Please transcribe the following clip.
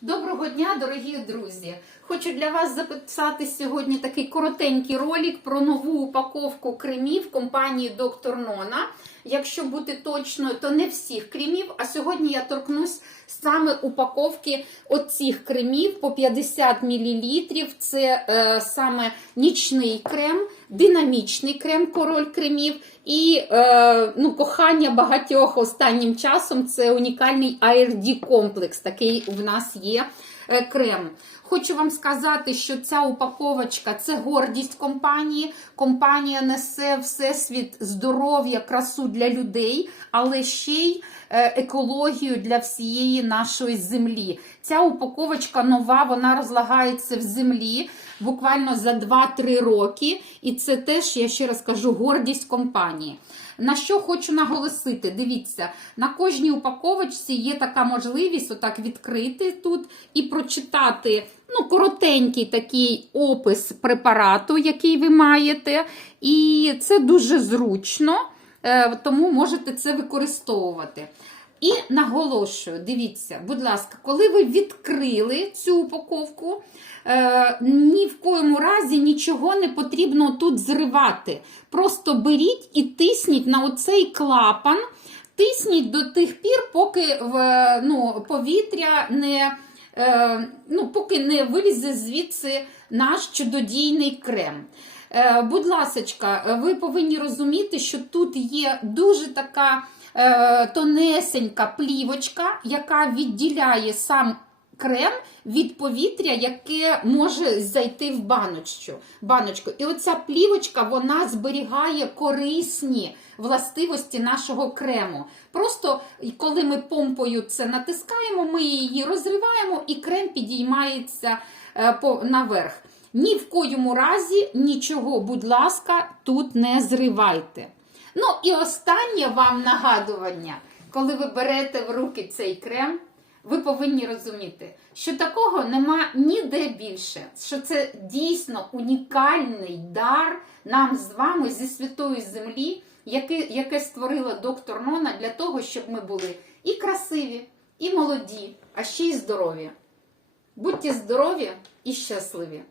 Доброго дня, дорогі друзі! Хочу для вас записати сьогодні такий коротенький ролик про нову упаковку кремів компанії Доктор Нона. Якщо бути точною, то не всіх кремів. А сьогодні я торкнусь саме упаковки оцих кремів по 50 мл. Це е, саме нічний крем, динамічний крем, король кремів. І е, ну, кохання багатьох останнім часом це унікальний ARD комплекс. Такий в нас є е, крем. Хочу вам сказати, що ця упаковочка це гордість компанії. Компанія несе всесвіт здоров'я, красу для людей, але ще й е, екологію для всієї нашої землі. Ця упаковочка нова, вона розлагається в землі буквально за 2-3 роки. І це теж, я ще раз кажу, гордість компанії. На що хочу наголосити, дивіться, на кожній упаковочці є така можливість отак відкрити тут і прочитати ну, коротенький такий опис препарату, який ви маєте. І це дуже зручно, е, тому можете це використовувати. І наголошую, дивіться, будь ласка, коли ви відкрили цю упаковку, е, ні в коєму разі нічого не потрібно тут зривати. Просто беріть і тисніть на оцей клапан, тисніть до тих пір, поки в, ну, повітря не. Е, ну, поки не вилізе звідси наш чудодійний крем. Е, Будь ласочка, ви повинні розуміти, що тут є дуже така тонесенька плівочка, яка відділяє сам крем від повітря, яке може зайти в баночку. баночку. І оця плівочка вона зберігає корисні властивості нашого крему. Просто коли ми помпою це натискаємо, ми її розриваємо, і крем підіймається е, наверх. Ні в коєму разі нічого, будь ласка, тут не зривайте. Ну і останнє вам нагадування, коли ви берете в руки цей крем, ви повинні розуміти, що такого нема ніде більше. Що це дійсно унікальний дар нам з вами зі святої землі, яке, яке створила доктор Нона для того, щоб ми були і красиві, і молоді, а ще й здорові. Будьте здорові і щасливі!